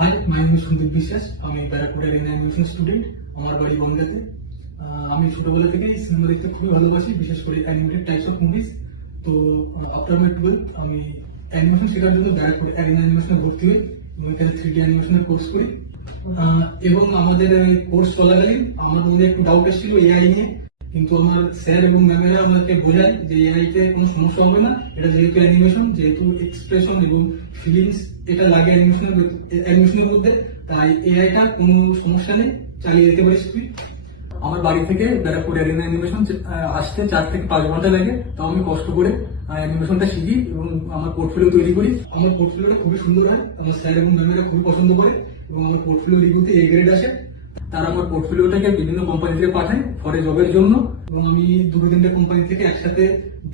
High, my name Sandeep বিশ্বাস। আমি ব্যারাকপুরের অ্যানিমেশন স্টুডেন্ট। আমার বাড়ি বনগাঁতে। আমি ছোটবেলা থেকেই সিনেমা দেখতে খুবই ভালোবাসি, বিশেষ করে অ্যানিমেটেড টাইপস অফ মুভিজ। তো আফটার মাই 12th আমি অ্যানিমেশন শেখার জন্য ব্যারাকপুর অ্যারিনা অ্যানিমেশনে ভর্তি হই এবং এখানে 3D অ্যানিমেশনের কোর্স করি। এবং আমাদের এই কোর্স চলাকালীন আমার মধ্যে একটু ডাউট এসেছিল এআই নিয়ে, কিন্তু আমার স্যার এবং ম্যামেরা আমাকে বোঝায় যে এআই তে কোনো সমস্যা হবে না। এটা যেহেতু অ্যানিমেশন, যেহেতু এক্সপ্রেশন এবং ফিলিংস এটা লাগে অ্যানিমেশনের মধ্যে, তাই এআইটা কোনো সমস্যা নেই, চালিয়ে যেতে পারিস তুই। আমার বাড়ি থেকে ব্যারাকপুর অ্যারিনা অ্যানিমেশন আসতে 4 থেকে 5 ঘন্টা লাগে। তাও আমি কষ্ট করে অ্যানিমেশনটা শিখি এবং আমার পোর্টফোলিও তৈরি করি। আমার পোর্টফোলিওটা খুবই সুন্দর হয়, আমার স্যার এবং ম্যামেরা খুবই পছন্দ করে এবং আমার পোর্টফোলিও রিভিউতে এ গ্রেড আসে। তারা আমার পোর্টফোলিওটাকে বিভিন্ন কোম্পানি থেকে পাঠায় ফরে জবের জন্য, এবং আমি 2-3টে কোম্পানি থেকে একসাথে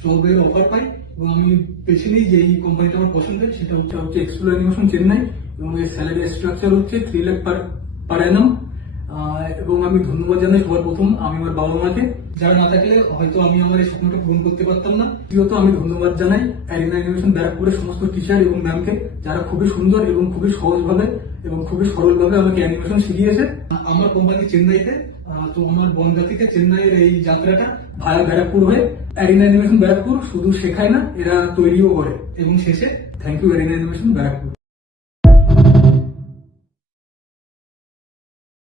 জবের অফার পাই এবং আমি বেছে নিই যে এই কোম্পানিটা আমার পছন্দের, সেটা হচ্ছে এক্সপ্লোর অ্যানিমেশন চেন্নাই, এবং এর স্যালারি স্ট্রাকচার হচ্ছে 3 লাখ পার অ্যানাম। এবং আমি ধন্যবাদ জানাই সবার প্রথম আমি আমার বাবা মাকে, যারা না থাকলে হয়তো আমি আমার এই স্বপ্নটা পূরণ করতে পারতাম না। দ্বিতীয়ত আমি ধন্যবাদ জানাই অ্যারিনা অ্যানিমেশন ব্যারাকপুরের সমস্ত টিচার এবং ম্যামকে, যারা খুবই সুন্দর এবং খুবই সহজভাবে এবং খুবই সরলভাবে আমাকে অ্যানিমেশন শিখিয়েছে। আমার কোম্পানি চেন্নাইতে, তো আমার বনগাঁ থেকে চেন্নাইয়ের এই যাত্রাটা ভায়া ব্যারাকপুর হয়ে অ্যারিনা অ্যানিমেশন ব্যারাকপুর শুধু শেখায় না, এরা তৈরিও করে। এবং শেষে thank you arena animation Barrackpore.